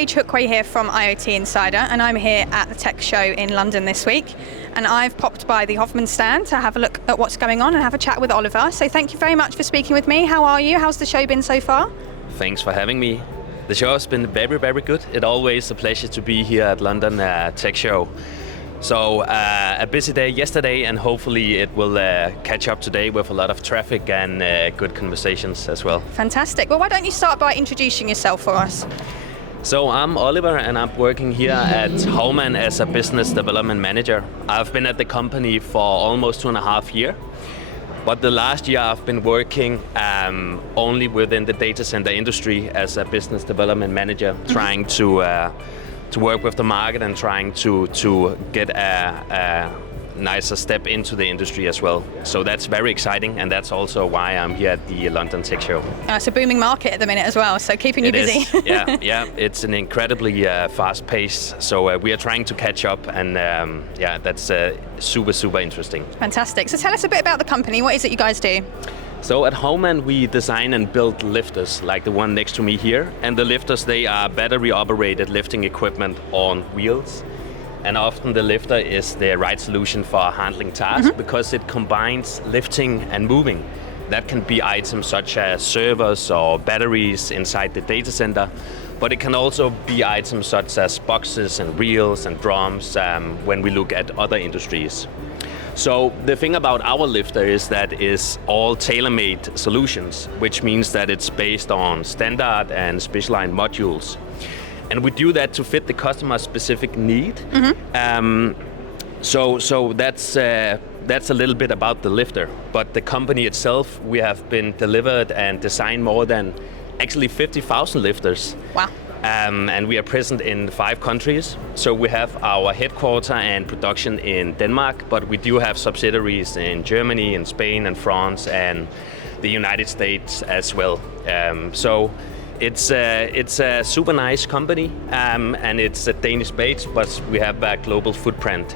Paige Hookway here from IoT Insider, and I'm here at the tech show in London this week. And I've popped by the Hovmand stand to have a look at what's going on and have a chat with Oliver. So thank you very much for speaking with me. How are you? How's the show been so far? Thanks for having me. The show has been very, very good. It's always a pleasure to be here at London Tech Show. So a busy day yesterday, and hopefully it will catch up today with a lot of traffic and good conversations as well. Fantastic. Well, why don't you start by introducing yourself for us? So I'm Oliver, and I'm working here at Hovmand as a business development manager. I've been at the company for almost 2.5 years. But the last year I've been working only within the data center industry as a business development manager, trying to work with the market and trying to get a nicer step into the industry as well. So that's very exciting, and that's also why I'm here at the London Tech Show. It's a booming market at the minute as well, so keeping you busy. Yeah, it's an incredibly fast pace. So we are trying to catch up, and that's super interesting. Fantastic. So tell us a bit about the company. What is it you guys do? So at Hovmand we design and build lifters like the one next to me here. And the lifters, they are battery operated lifting equipment on wheels. And often the lifter is the right solution for handling tasks because it combines lifting and moving. That can be items such as servers or batteries inside the data center, but it can also be items such as boxes and reels and drums when we look at other industries. So the thing about our lifter is that it's all tailor-made solutions, which means that it's based on standard and specialized modules. And we do that to fit the customer's specific need. So that's a little bit about the lifter. But the company itself, we have been delivered and designed more than actually 50,000 lifters. Wow. And we are present in 5 countries. So we have our headquarter and production in Denmark, but we do have subsidiaries in Germany, in Spain, and France, and the United States as well. So it's a super nice company, and it's a Danish base, but we have a global footprint.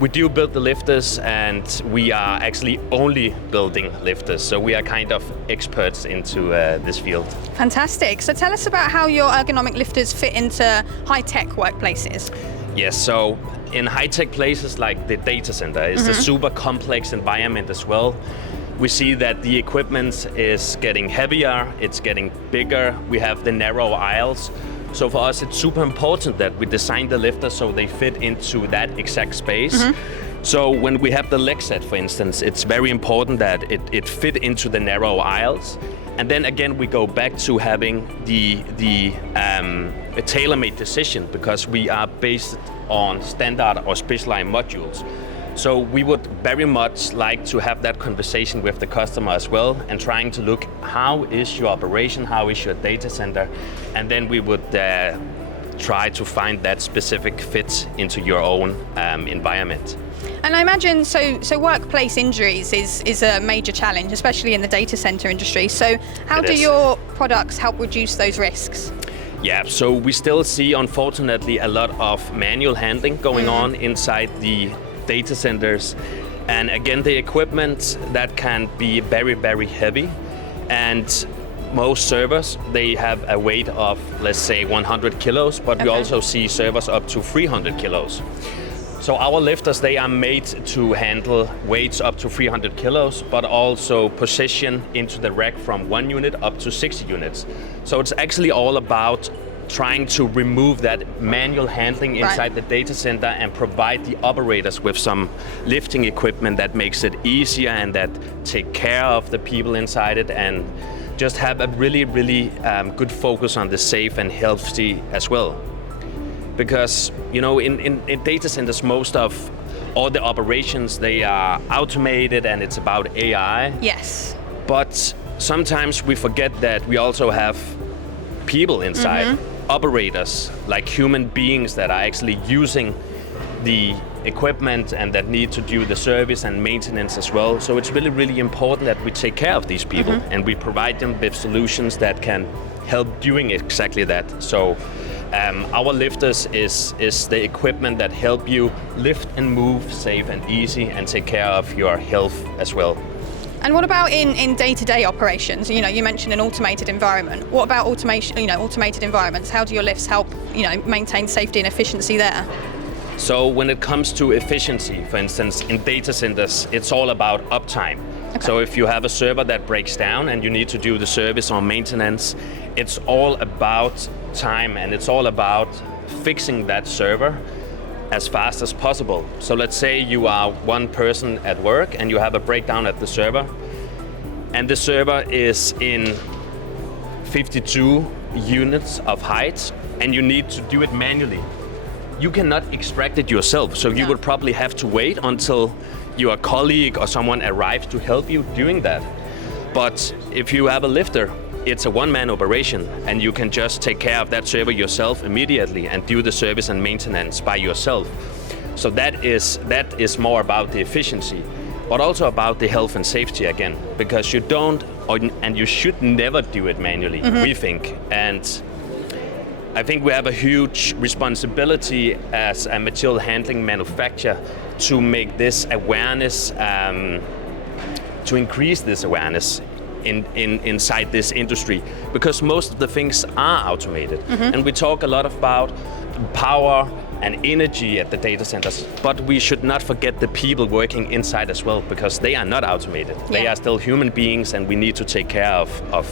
We do build the lifters, and we are actually only building lifters. So we are kind of experts into this field. Fantastic. So tell us about how your ergonomic lifters fit into high-tech workplaces. Yes, so in high-tech places like the data center, it's a super complex environment as well. We see that the equipment is getting heavier, it's getting bigger, we have the narrow aisles. So for us, it's super important that we design the lifters so they fit into that exact space. So when we have the leg set, for instance, it's very important that it fit into the narrow aisles. And then again, we go back to having a tailor-made decision because we are based on standard or specialized modules. So we would very much like to have that conversation with the customer as well, and trying to look, how is your operation, how is your data center, and then we would try to find that specific fit into your own environment. And I imagine, so workplace injuries is a major challenge, especially in the data center industry. So how do your products help reduce those risks? Yeah, so we still see, unfortunately, a lot of manual handling going on inside the data centers, and again the equipment that can be very heavy, and most servers, they have a weight of, let's say, 100 kilos, but we also see servers up to 300 kilos. So our lifters, they are made to handle weights up to 300 kilos, but also position into the rack from 1 unit up to 60 units. So it's actually all about trying to remove that manual handling inside the data center and provide the operators with some lifting equipment that makes it easier and that take care of the people inside it, and just have a really good focus on the safe and healthy as well. Because, you know, in data centers, most of all the operations, they are automated and it's about AI. Yes. But sometimes we forget that we also have people inside, operators, like human beings that are actually using the equipment and that need to do the service and maintenance as well. So it's really important that we take care of these people and we provide them with solutions that can help doing exactly that. So our lifters is the equipment that help you lift and move safe and easy and take care of your health as well. And what about in day-to-day operations? You mentioned an automated environment. What about automation? Automated environments. How do your lifts help? Maintain safety and efficiency there? So when it comes to efficiency, for instance, in data centers, it's all about uptime. Okay. So if you have a server that breaks down and you need to do the service or maintenance, it's all about time, and it's all about fixing that server as fast as possible. So let's say you are one person at work and you have a breakdown at the server, and the server is in 52 units of height, and you need to do it manually. You cannot extract it yourself, so you would probably have to wait until your colleague or someone arrives to help you doing that. But if you have a lifter, it's a one-man operation, and you can just take care of that server yourself immediately and do the service and maintenance by yourself. So that is more about the efficiency, but also about the health and safety again, because you don't, and you should never do it manually, we think. And I think we have a huge responsibility as a material handling manufacturer to make this awareness, to increase this awareness inside this industry, because most of the things are automated. And we talk a lot about power and energy at the data centers, but we should not forget the people working inside as well, because they are not automated. They are still human beings, and we need to take care of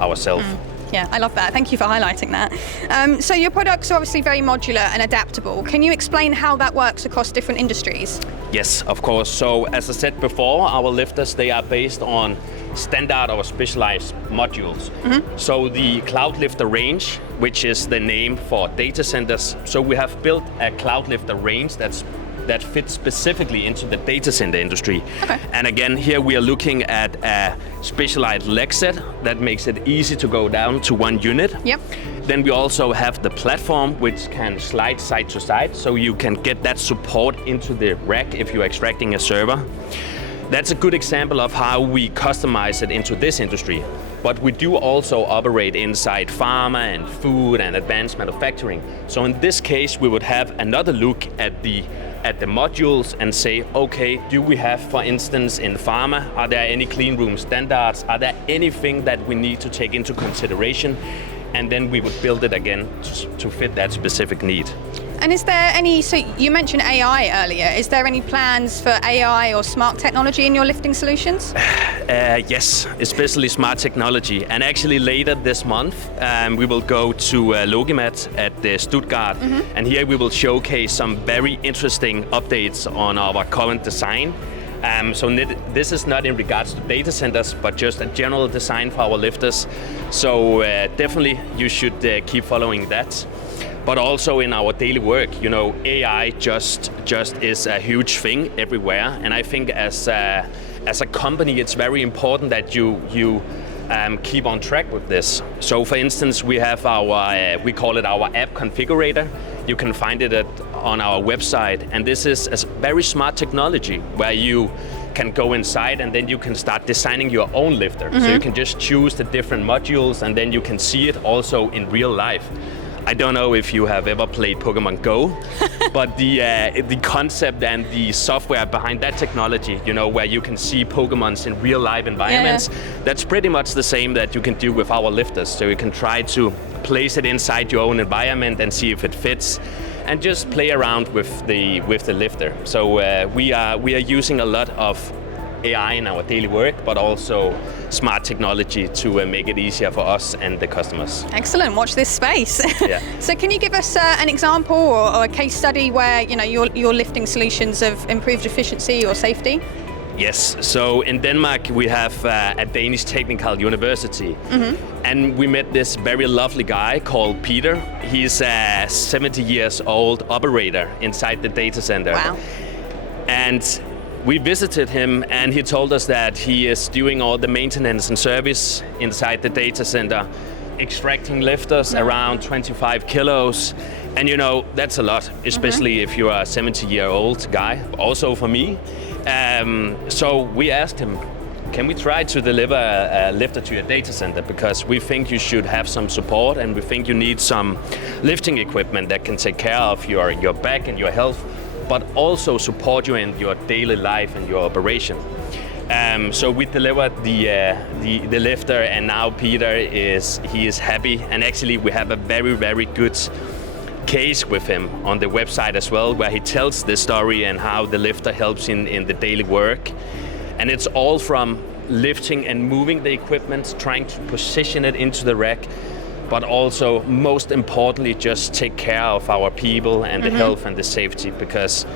ourselves. Yeah, I love that. Thank you for highlighting that. So your products are obviously very modular and adaptable. Can you explain how that works across different industries? Yes, of course. So as I said before, our lifters, they are based on standard or specialized modules. So the Cloud Lifter range, which is the name for data centers, so we have built a Cloud Lifter range that fits specifically into the data center industry. Okay. And again, here we are looking at a specialized leg set that makes it easy to go down to one unit. Yep. Then we also have the platform, which can slide side to side, so you can get that support into the rack if you're extracting a server. That's a good example of how we customize it into this industry. But we do also operate inside pharma and food and advanced manufacturing. So in this case, we would have another look at the modules and say, okay, do we have, for instance, in pharma, are there any clean room standards? Are there anything that we need to take into consideration? And then we would build it again to fit that specific need. And is there any, so you mentioned AI earlier, is there any plans for AI or smart technology in your lifting solutions? Yes, especially smart technology. And actually later this month, we will go to Logimat at Stuttgart. And here we will showcase some very interesting updates on our current design. So this is not in regards to data centers, but just a general design for our lifters. So definitely you should keep following that. But also in our daily work, AI just is a huge thing everywhere. And I think as a company, it's very important that you keep on track with this. So for instance, we have we call it our app configurator. You can find it on our website. And this is a very smart technology where you can go inside and then you can start designing your own lifter. So you can just choose the different modules, and then you can see it also in real life. I don't know if you have ever played Pokemon Go, but the concept and the software behind that technology, where you can see Pokemons in real life environments, that's pretty much the same that you can do with our lifters. So you can try to place it inside your own environment and see if it fits, and just play around with the lifter. So we are using a lot of AI in our daily work, but also smart technology to make it easier for us and the customers. Excellent. Watch this space. Yeah. So can you give us an example or a case study where your lifting solutions have improved efficiency or safety? Yes. So in Denmark we have a Danish technical university, and we met this very lovely guy called Peter. He's a 70 years old operator inside the data center. Wow. And we visited him, and he told us that he is doing all the maintenance and service inside the data center, extracting lifters around 25 kilos. And that's a lot, especially if you're a 70-year-old guy, also for me. So we asked him, can we try to deliver a lifter to your data center? Because we think you should have some support, and we think you need some lifting equipment that can take care of your back and your health, but also support you in your daily life and your operation. So we delivered the lifter, and now Peter is happy. And actually, we have a very, very good case with him on the website as well, where he tells the story and how the lifter helps in the daily work. And it's all from lifting and moving the equipment, trying to position it into the rack, but also, most importantly, just take care of our people and the health and the safety, because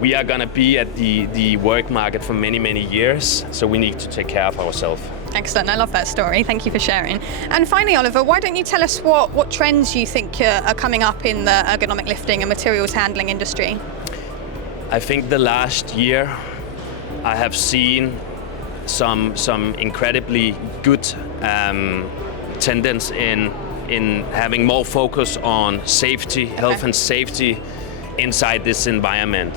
we are going to be at the work market for many, many years, so we need to take care of ourselves. Excellent. I love that story. Thank you for sharing. And finally, Oliver, why don't you tell us what trends you think are coming up in the ergonomic lifting and materials handling industry? I think the last year I have seen some incredibly good tendency in having more focus on safety, health and safety inside this environment.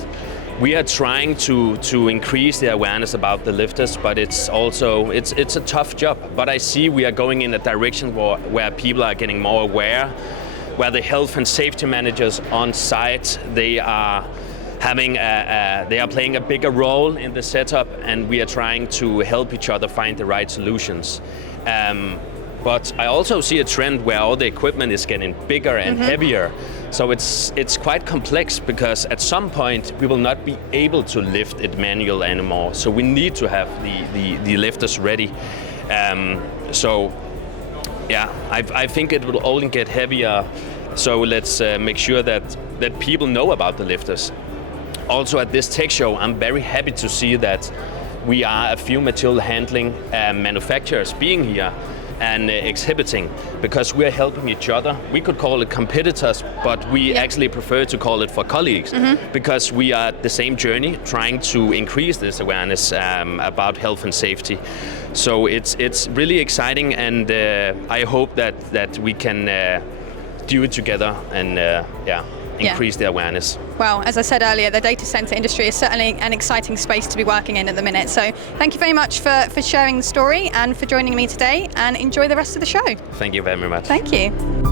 We are trying to increase the awareness about the lifters, but it's a tough job. But I see we are going in a direction where people are getting more aware, where the health and safety managers on site, they are playing a bigger role in the setup, and we are trying to help each other find the right solutions. But I also see a trend where all the equipment is getting bigger and heavier. So it's quite complex, because at some point we will not be able to lift it manual anymore. So we need to have the lifters ready. I think it will only get heavier. So let's make sure that people know about the lifters. Also at this tech show, I'm very happy to see that we are a few material handling manufacturers being here and exhibiting, because we're helping each other. We could call it competitors, but we actually prefer to call it for colleagues, because we are at the same journey, trying to increase this awareness about health and safety. So it's really exciting, and I hope that we can do it together and increase the awareness. Well, as I said earlier, the data center industry is certainly an exciting space to be working in at the minute. So thank you very much for sharing the story and for joining me today, and enjoy the rest of the show. Thank you very much. Thank you.